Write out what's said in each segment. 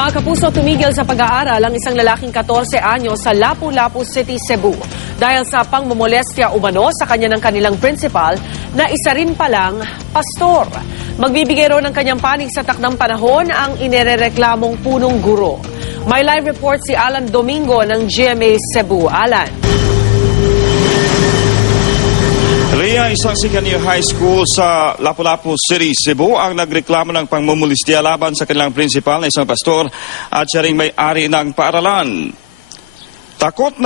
Mga kapuso, tumigil sa pag-aaral ang isang lalaking 14 anyo sa Lapu-Lapu City, Cebu dahil sa pangmomolestya umano sa kanya ng kanilang principal na isa rin palang pastor. Magbibigay raw ng kanyang panig sa takdang panahon ang inirereklamong punong guro. May live report si Alan Domingo ng GMA Cebu. Alan. Ria, isang senior high school sa Lapu-Lapu City, Cebu ang nagreklamo ng pangmumulistya laban sa kanilang principal na isang pastor at siya ring may-ari ng paaralan. Takot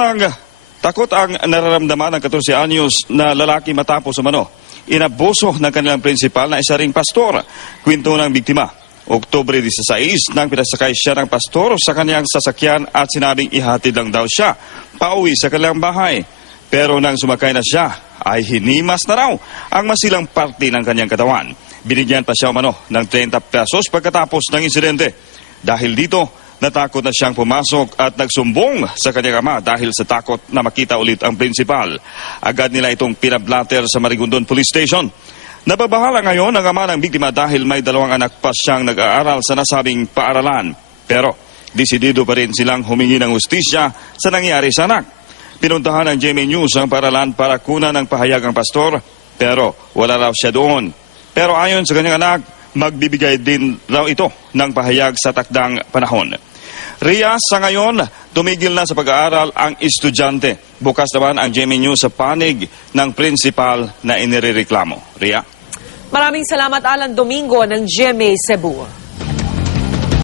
ang nararamdaman ng 14 anyos na lalaki matapos umano inabuso ng kanilang principal na isa ring pastor. Kwento ng biktima. Oktubre 16 nang pinasakay siya ng pastor sa kanyang sasakyan at sinabing ihatid lang daw siya pauwi sa kanilang bahay. Pero nang sumakay na siya, ay hinimas na raw ang masilang parte ng kanyang katawan. Binigyan pa siya umano ng 30 pesos pagkatapos ng insidente. Dahil dito, natakot na siyang pumasok at nagsumbong sa kanyang ama dahil sa takot na makita ulit ang principal. Agad nila itong pinablatter sa Marigondon Police Station. Nababahala ngayon ang ama ng biktima dahil may 2 anak pa siyang nag-aaral sa nasabing paaralan. Pero desidido pa rin silang humingi ng hustisya sa nangyari sa anak. Pinuntahan ng GMA News ang paaralan para kunan ng pahayag ang pastor, pero wala raw siya doon. Pero ayon sa kanyang anak, magbibigay din raw ito ng pahayag sa takdang panahon. Ria, sa ngayon, tumigil na sa pag-aaral ang estudyante. Bukas naman ang GMA News sa panig ng principal na inirereklamo. Ria? Maraming salamat, Alan Domingo ng GMA Cebu.